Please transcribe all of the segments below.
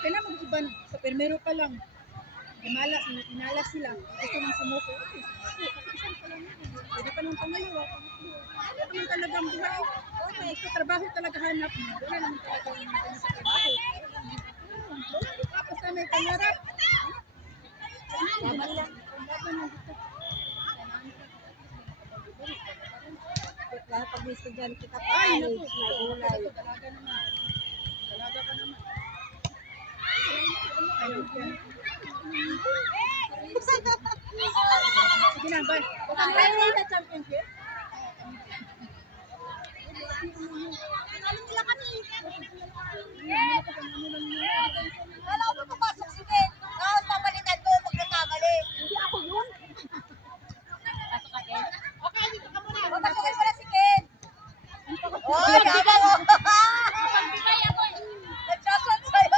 Kaya mag-iban sa permero pa lang. Inalas sila. Gusto nang sumuko. Pwede pa nung pangalawa. Wala naman talagang buhay. Gusto trabaho talaga hanap mo. Wala naman talagang sa trabaho. Tapos na may pangarap. Laban lang. Kaya pag may estudyante kita pa, Ay, college, naku. nagulay. Dalaga naman. Dalaga ka naman. Sige na, bye. Ay, na championship? Alam nila kami. Wala ko papasok si Ben. Tapos papalitan mo pag nagkamali. Hindi ako yun. Pasok ka, Ken? Okay, dito ka muna. Papasukin mo na si Ken. Oh, yama mo. Pagbigay ako eh. Nagsasan sa'yo.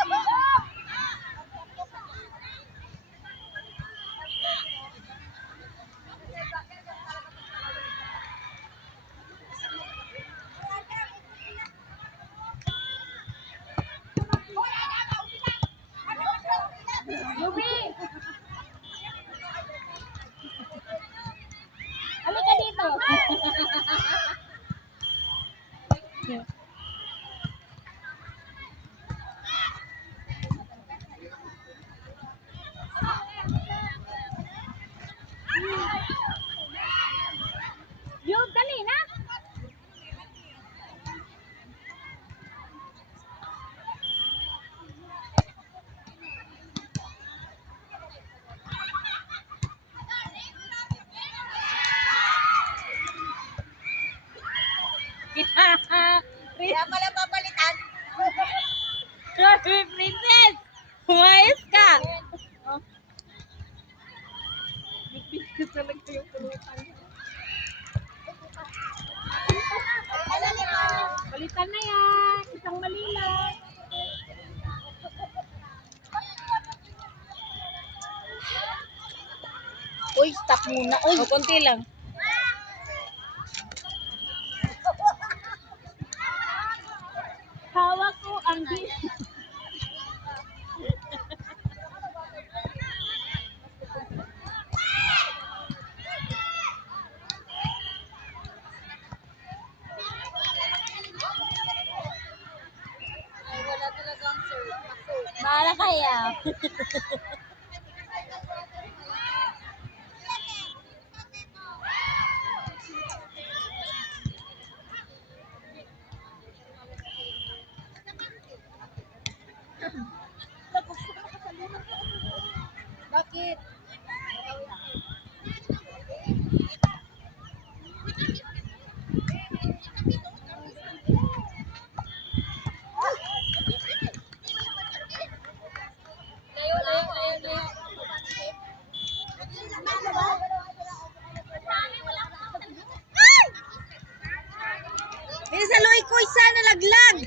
Ruby! Ano ka dito? Yun, dali na! Kaya pala papalitan. Princess! Umayos ka! Balitan na yan. Isang mali lang. Uy, stop muna. Uy, konti lang. Hawak ko ang wala talagang serve. Bahala kaya. Bakit? Layo. May saluy ko isa na laglag.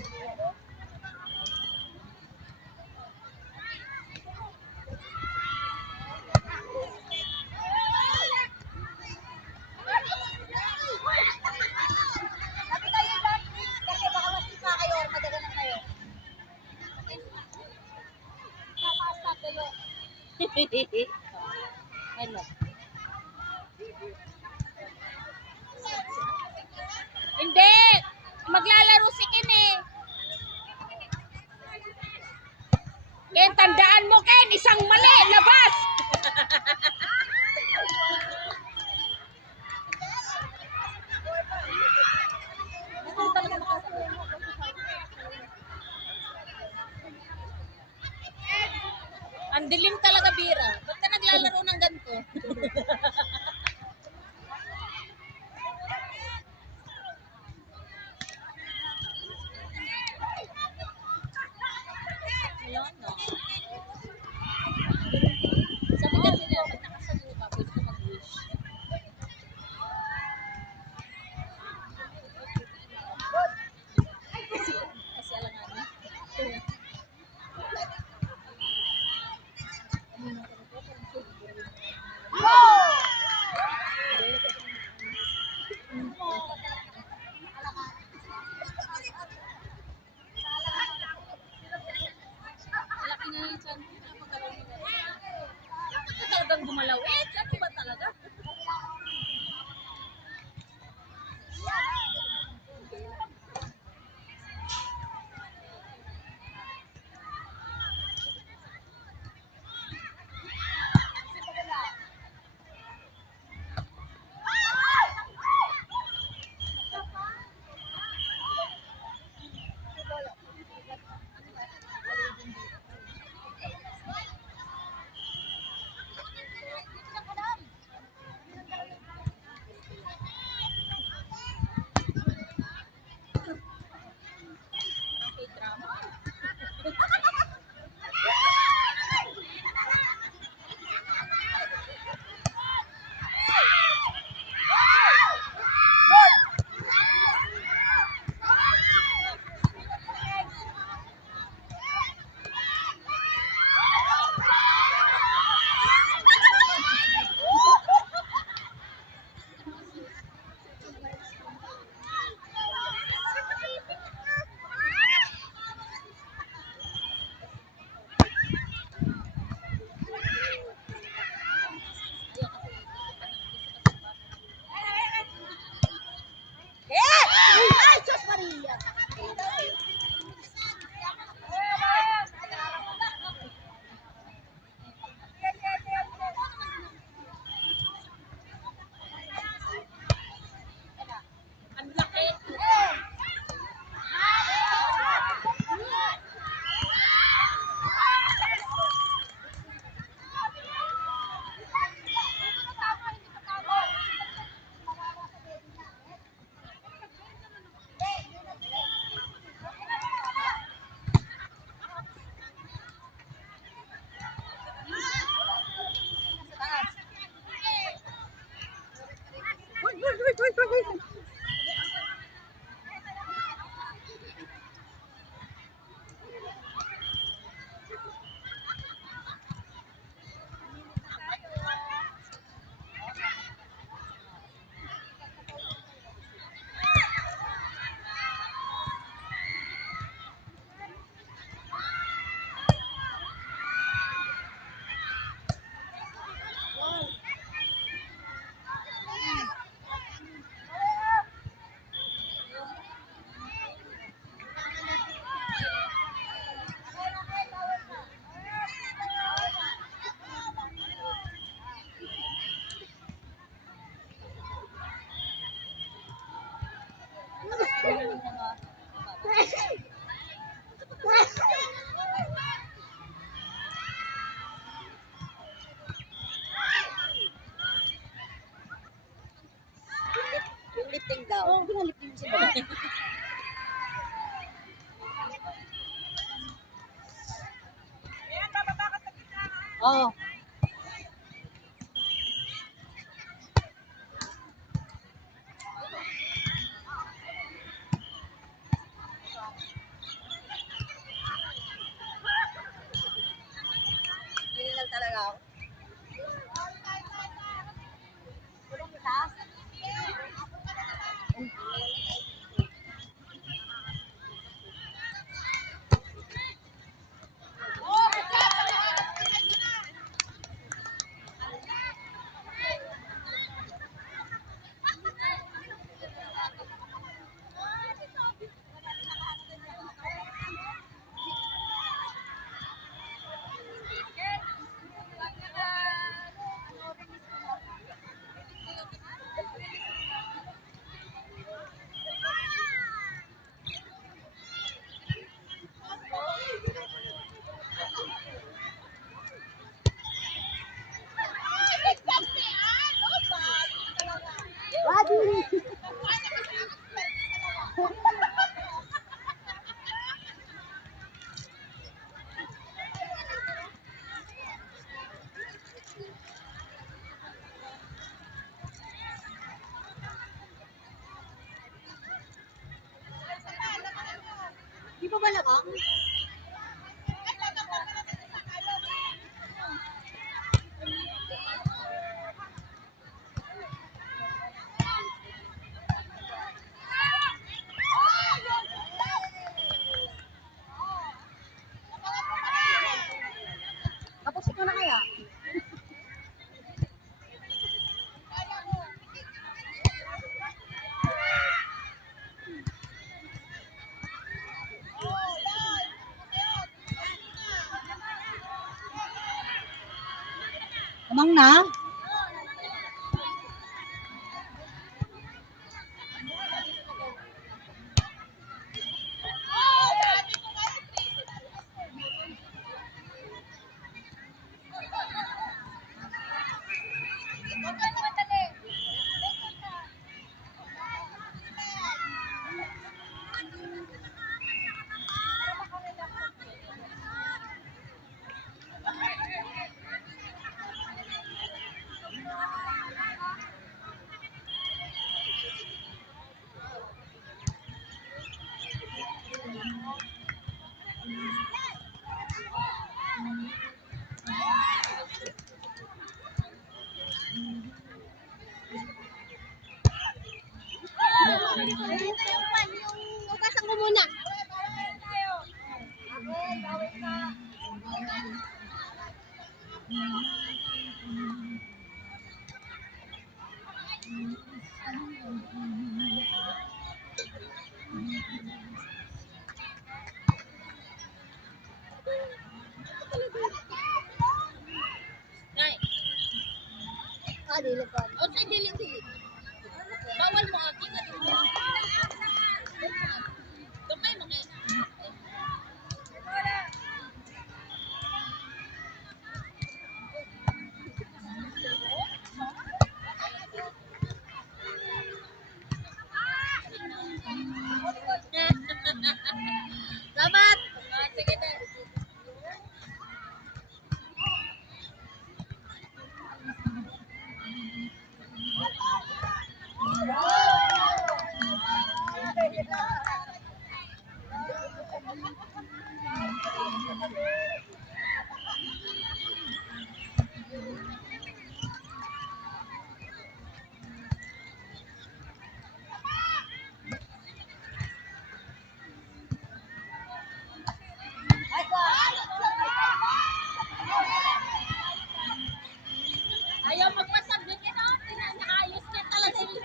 Tapi kayo dyan, please, kasi baka masisa kayo or madaganan kayo. Papasa kayo. Ano? Hindi! Maglalaro si Ken eh. Ken, tandaan mo Ken, isang mali, labas! Ang dilim talaga, Bira. Ba't ka naglalaro ng ganito? Wala na. Sabi kasi nila, pag nakasaluha ka, pwede ka mag-wish. Kasi alangan na. Yung lifting daw. Oo, hindi nga lifting siya. Oo. Hindi lang talaga ako. Tulong kita. Wadi! Di pa ba lakang? Tapos ito na kaya? Amang na? Ugasan ko muna. Nay, Ah, dili pa. outside dilim dili. Bawal mo aking na dito. Dumay mo kayo. Dapat! Ah, sige na. Ayaw magpasabit yun, no? Naayos niya talaga yun.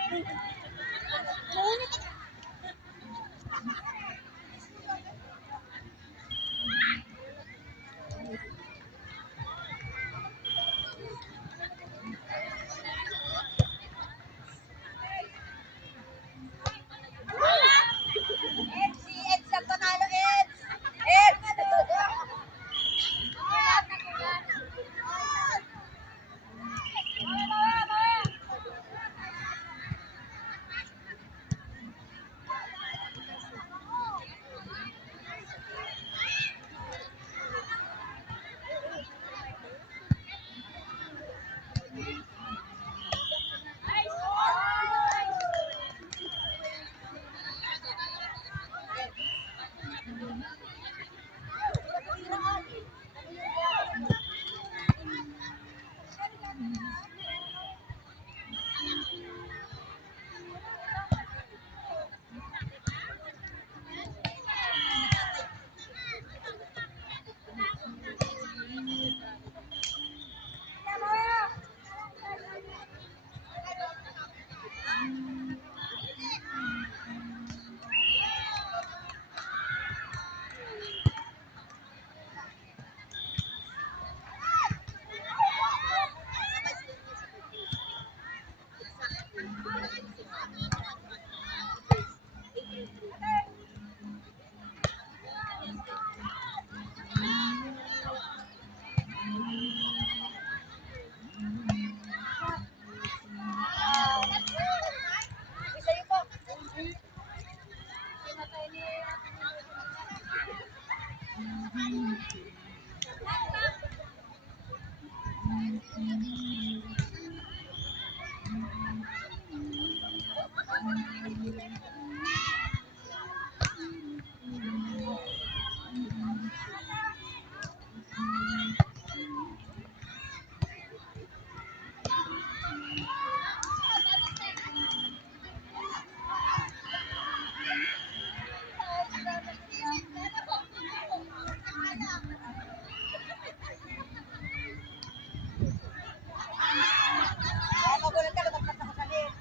Magulat ka, lumagpas ako sa lift.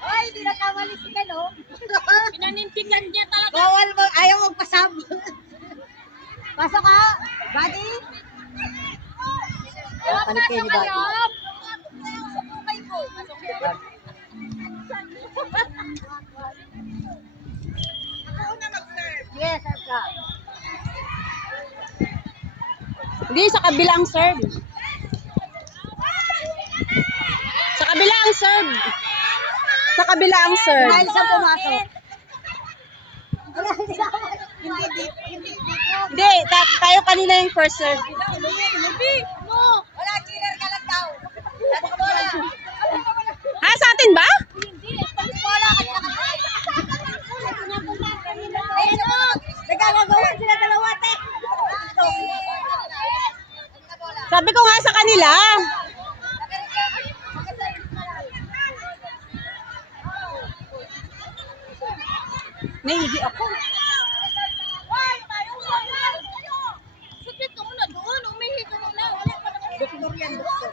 Ay, hindi na kamali si Ken, oh. Pinanintigan niya talaga. Bawal mo, ayaw magpasab. Pasok ka, buddy. Balik kayo ni buddy. Yes, serve ka. Hindi, sa kabilang serve. Sa kabilang serve. Sa kabilang serve. Dahil sa pumasok. Wala, hindi na ako. Hindi dito. Hindi, tayo kanina yung first serve. Wala, chiller ka lang daw. Sabi ko wala. Ha, sa atin ba? Wala, kanina ka pa. Ayun, oh. Nagkakagawa sila dalawa, te. Sabi ko nga sa kanila. Naihi ako. Sakit ka muna doon. Umihi ka muna. Wala pa naman. Doktor yan, doktor.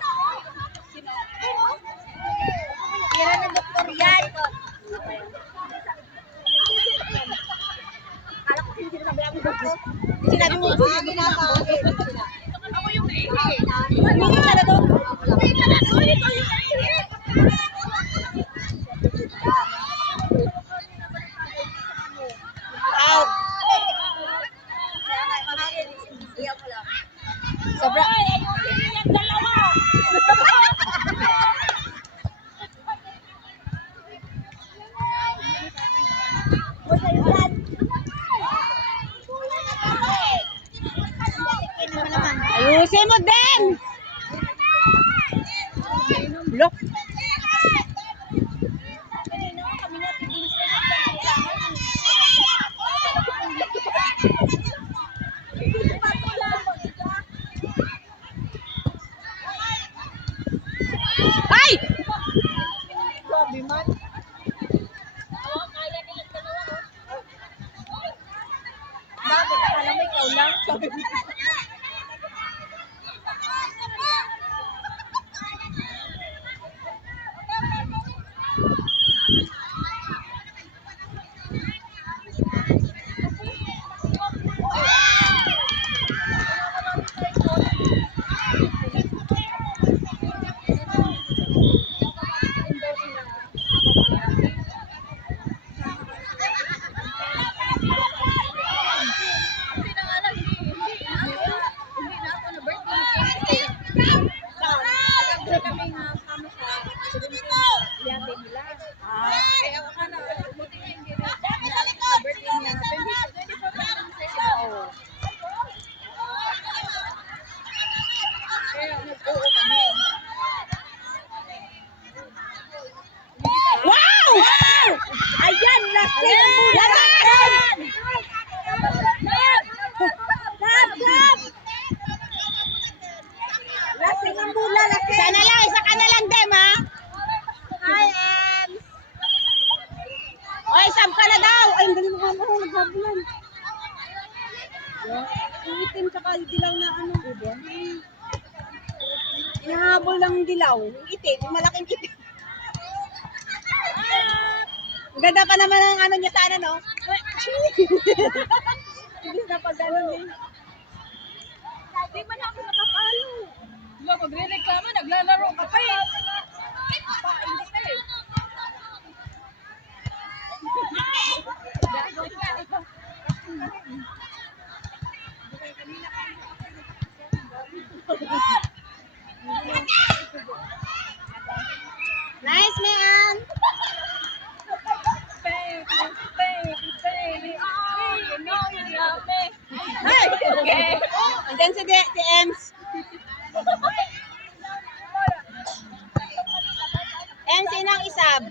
Tira ng doktor yan. Kala ko sinabi ang doktor. Sinabi mo, sinabi na ako. Ako yung naihi. Hindi ka na doon. Umihi ka na doon. Ikaw yung naihi. Out. Sobra. Ayusin yan dalawa. Ayusin mo din. Look. Ay! Grabe man. Kaya nilang dalawa. Bakit? Akala mo ikaw lang? Sabi mo. Wow! Ayan, last Yes! Lasing ang bula, lasing. Sana lang, isa ka na lang, Dem, ha? Hinahabol ng dilaw. Yung itim, yung malaking itim. Ang ganda pa naman ang ano niya sa ano, no? Hindi na pag gano'n eh. Hindi man ako nakapalo. Wala, magre-reklamo, naglalaro ka pa eh. Painis ka eh. Nice, man! Baby, baby, baby, oh, you know you love me. Ay! Okay. Andyan si Ems. Ems, inang isab.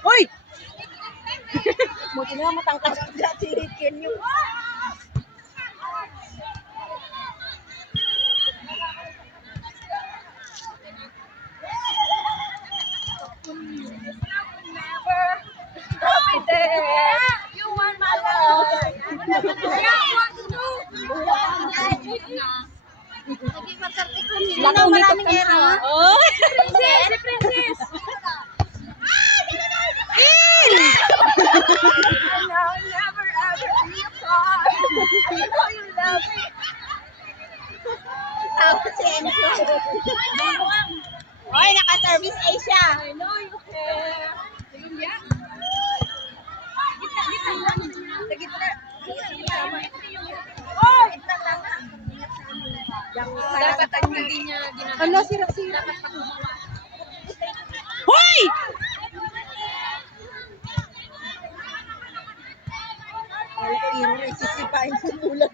Hoy! Buti na matangkas ang dati Ken yung. Never be there. You want my love. Kaya what to do? Naging masartik ko nila. Lakaw maraming era. Oh! Princess, si Princess. Il! I know never ever be apart. I know you love me. Tapos si Ems. Hoy, naka-service Asia. I know you care. Tingin niya. Gitna, gitna. Sa gitna. Oh! Gitna lang. Dapat ang hindi niya ginagawa. Ano, sira-sira. Dapat pakumawa. Hoy! Sisipain sa ulan.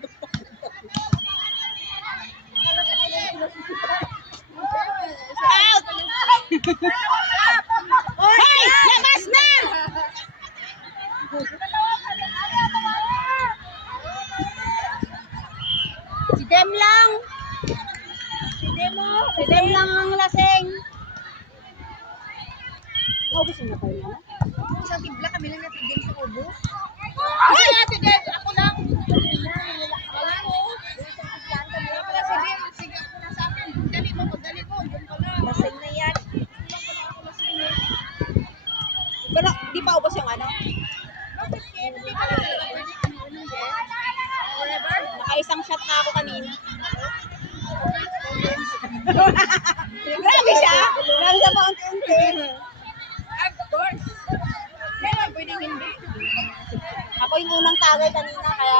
Out! Hoy! Labas na! Si Dem lang. Si Dem lang ang laseng. Naubusin na kayo na. Isang tibla kami lang natigil sa ubos. Ay, ate Deb, ako lang. Wala mo. Sige, ako na sa akin. Dali mo, pagdali mo. Doon ka lang. Lasing na yan. Pero di pa ubos yung ano. Naka-isang shot na ako kanina. Grabe siya. Grabe siya paunti-unti. Of course. Kaya pwedeng hindi. Ako yung unang tagay kanina, kaya...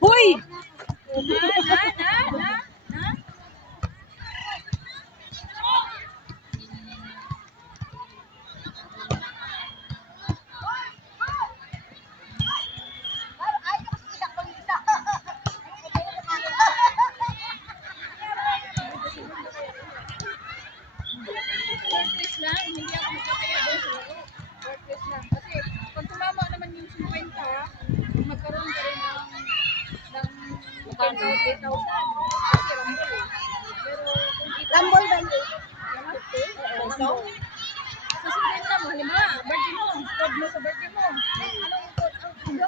Hoy! Na. Ay, kasi isak pang isa. Shortlist lang. Hindi ako magkakaya doon sa laro. Shortlist lang. Kasi kung tumama naman yung 50, magkaroon ka rin ng 10,000. Kasi Rumble eh. Pero kung kita Lambol ba yun? So, sa 50 mo, halimbawa, birthday mo, code mo sa birthday mo. Anong code? Ang ano?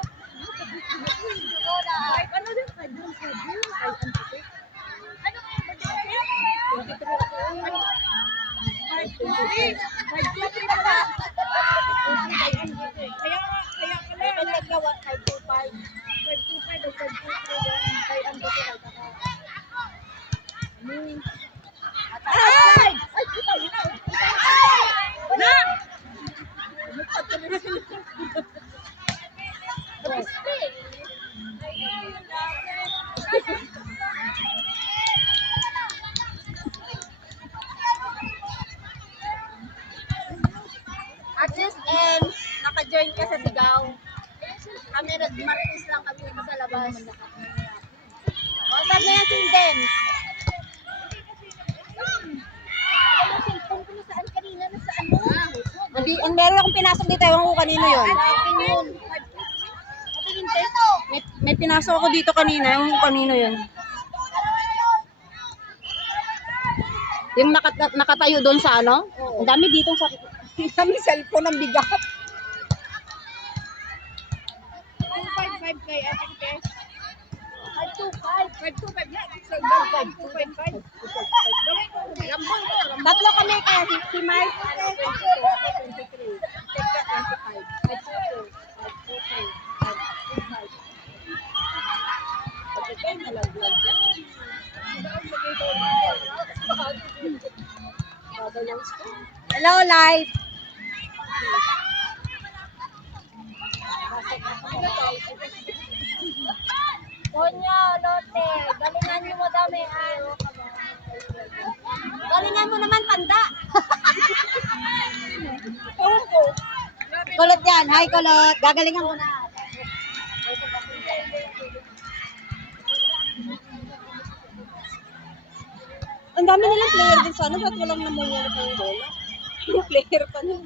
Kahit ano din? Kahit doon sa view, kahit ang titik. Ano nga yung birthday mo? 23 ako. Ano? Kahit 23. Kahit 23 ka ba? Kaya pala, Pag naggawa, 525. 525 o 523 kay ang birthday ka. Ay! Ay, ikaw. Na! At least, naka-join ka sa sigaw. Kami nag-martis lang kami sa labas. O, saan na yan si Dems? Ang meron akong pinasok dito, ewan ko kanino yun. May pinasok ako dito kanina, ewan ko kanino yun. Yung nakatayo doon sa ano? Ang dami dito sa... Ang dami cellphone ng bigat. 255 kay Ate Tess. 525 na. So, 525. Gawin ko. Lambong ko. Tatlo kami kaya si Mike. 23. Take ka 25. Hello, live. Tonya, Lotte, galingan niyo mo dami. Galingan mo naman, tanda. Kulot yan. Hi, kulot. Gagalingan ko na. Ang dami nilang player din sana. Ba't walang namungulit ng bola? Yung player pa nun.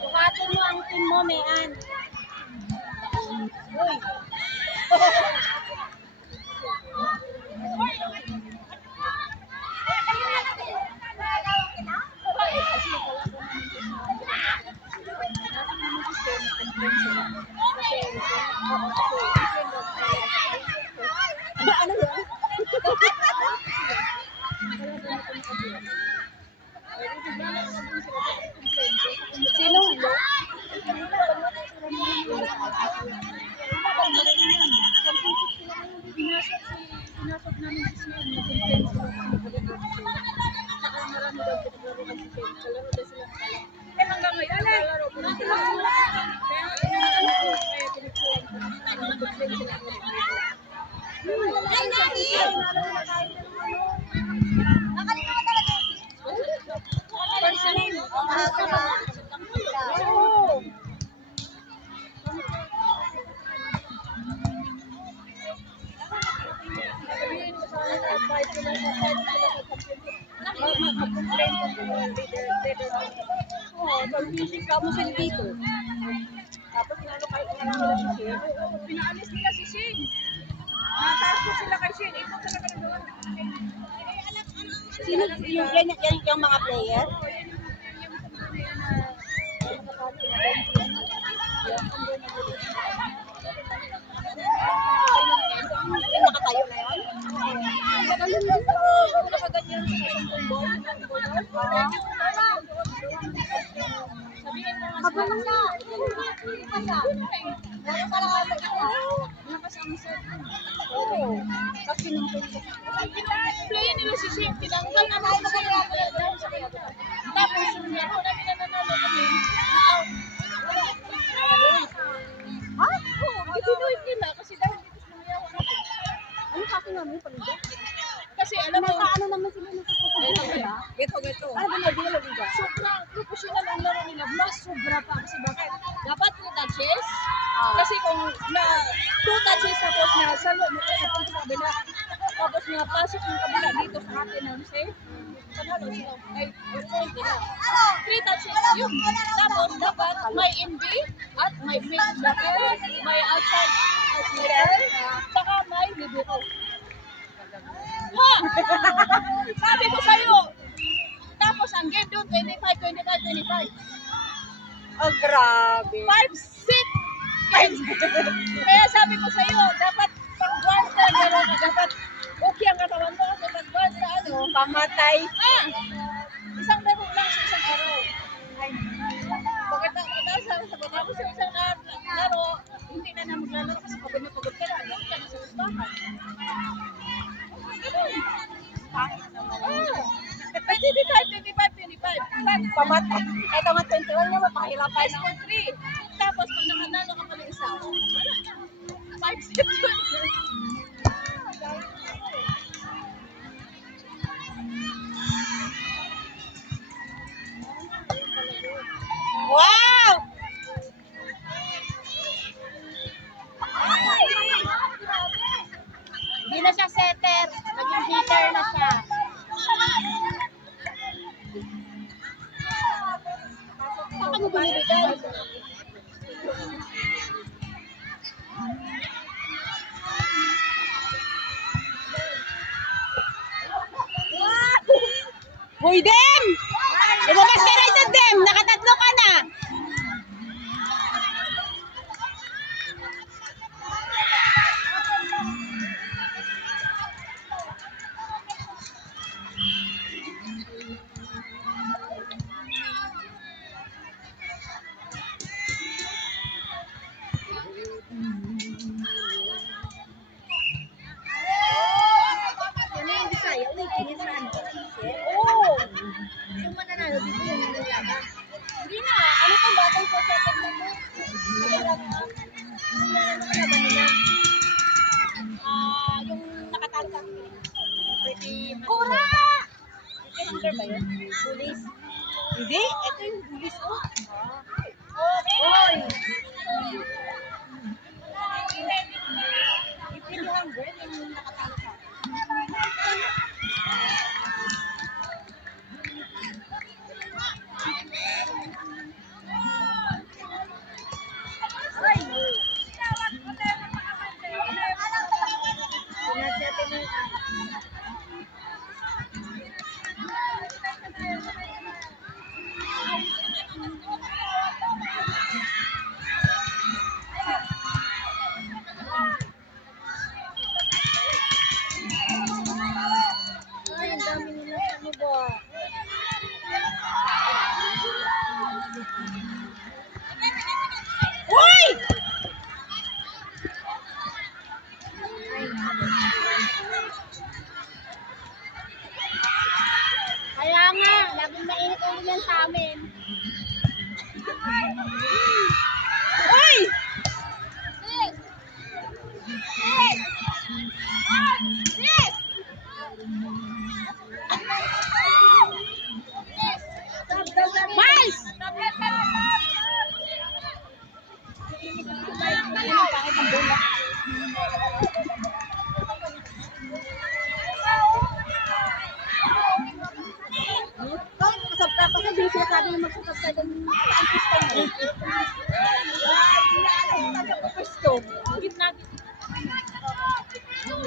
Buhatin mo ang team mo, Mean. Uy. Ano yun? Sino? Pinasok namin si Sian. Nag-complain sila. Saka marami daw pinaglalaro kasi kalaro daw sila pala. Kaya hanggang ngayon, naglalaro ko rin sila. Kaya inaano ko, kaya pinagsuwan ko. Nag-complain sila. Ay, nani! Nakalimutan talaga. First name. Ang mahal na. Oo. Sabihin mo sa akin, kahit sila sa mag-complain ko sa mga leader. Oo, pag-music ka mo sila dito. Tapos inano kahit inano nila si Shane. Pinaalis nila si Shane. Natakot sila kay Shane. Ito talaga nagawa ng Shane. Sino yung mga player? Oo, yan yung kumpa na yan na nakakati na Yung nakatayo na yun? Nakaganyan sa isang football. Sabihin mo nga sa Abang na. Meron pala ako sa ito. nakasama sa Oo. Kasi nung play nila si Shane. Tinanggal na mga tapos yung laro namin na nanalo kami na-out. Ha? Oo, ibinuit nila kasi dahil dito sa nangyawak natin. Ano kasi namin pala? Kasi alam mo, Nasa ano naman sila nasa photo nila? Ito. Ano ba nila nila? Sobrang professional ang laro nila. Mas sobra pa kasi bakit? Dapat 2 touches. Kasi kung na 2 touches tapos na salo mo sa punto sa kabila. Tapos na pasok yung kabila dito sa atin ng safe. Panalo sila. Ay, point nila. 3 touches yun. Tapos dapat may NB at may mid blocker, may outside player, saka may libero. Ha! Sabi ko sa'yo. Tapos ang game doon, 25. Oh, grabe. 5-6. Kaya sabi ko sa'yo, dapat pag once na meron ka, dapat okay ang katawan mo kasi pag once na ano, Pamatay. isang laro lang sa isang araw. Bakit ang mataas sa baba ko sa isang laro, hindi na maglalaro kasi pagod na pagod ka na, doon ka na sa usahan. Oh, 25. Pamatay. Ito nga 21 niya, mapahirapan. 5-3. Tapos pag nakanalo ka pa ng isa, wala na. 5-6. na siya setter. Naging hitter na siya. Saan ka mo binibigay? Hoy, Dem! Lumabas ka rito, Dem! Nakatatlo ka na! Ano yung Bisaya? Uy, tingin sa ano? Oo. Yung mananalo dito yung nilalaban. Hindi na. Ano itong batang sa setter na mo? Nagandang Laban nila. yung nakatalo sa akin. Pretty Kura! Pretty hunger ba yun? Police. Hindi, ito yung bulis ko. Oy! Yung pretty hunger, yung nakatalo sa akin. Sinadya din yung ay, ang dami nila ano ba? Uy! Kaya nga, laging mainit ulo yan sa amin. Uy! Sis! Sis! Sis! Miles! Bakit kasabta pa sa bisyo sabi na magsasabta doon sa pista mo? Gusto. Gitna.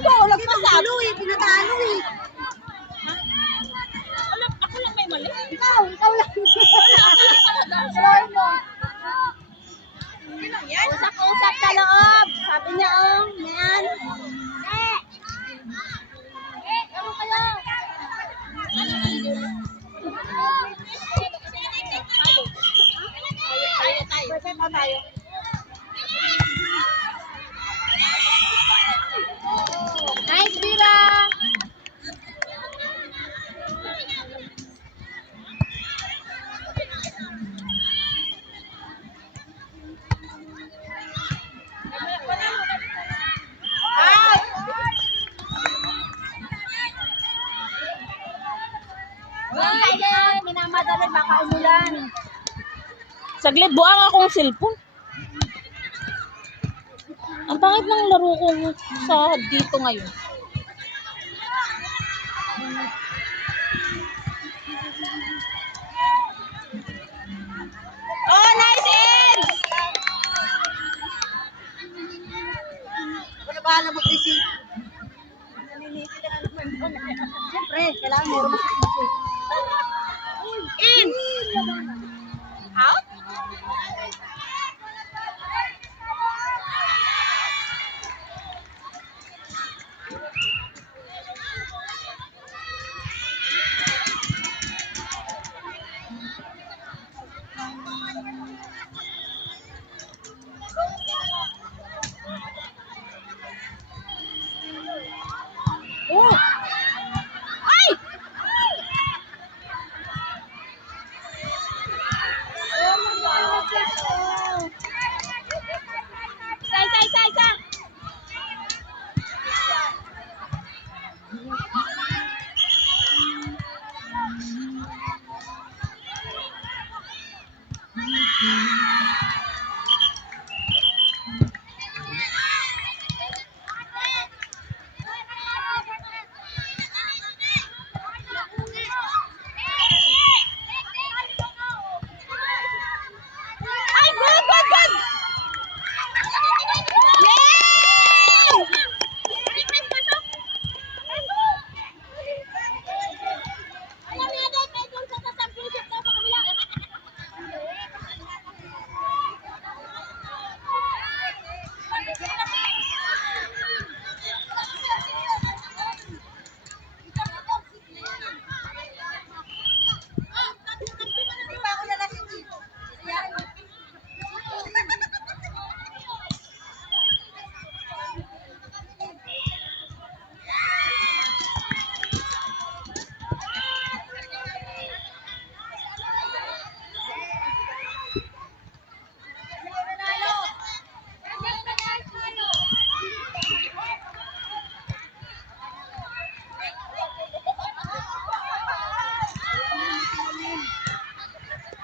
Wala pa sa pinatalo eh. Ako lang may mali. Ikaw lang. Sorry mo. Usap-usap sa loob. Sabi niya, oh, yan. Ano kayo? Tayo. Present na tayo. Nice, Bira! Minamadali, baka umulan. Saglit, buang akong cellphone. Ang pangit ng laro ko sa dito ngayon. Oh, nice edge! Wala bahala mag-receive. Naniniti ka na naman doon. Siyempre, kailangan meron mas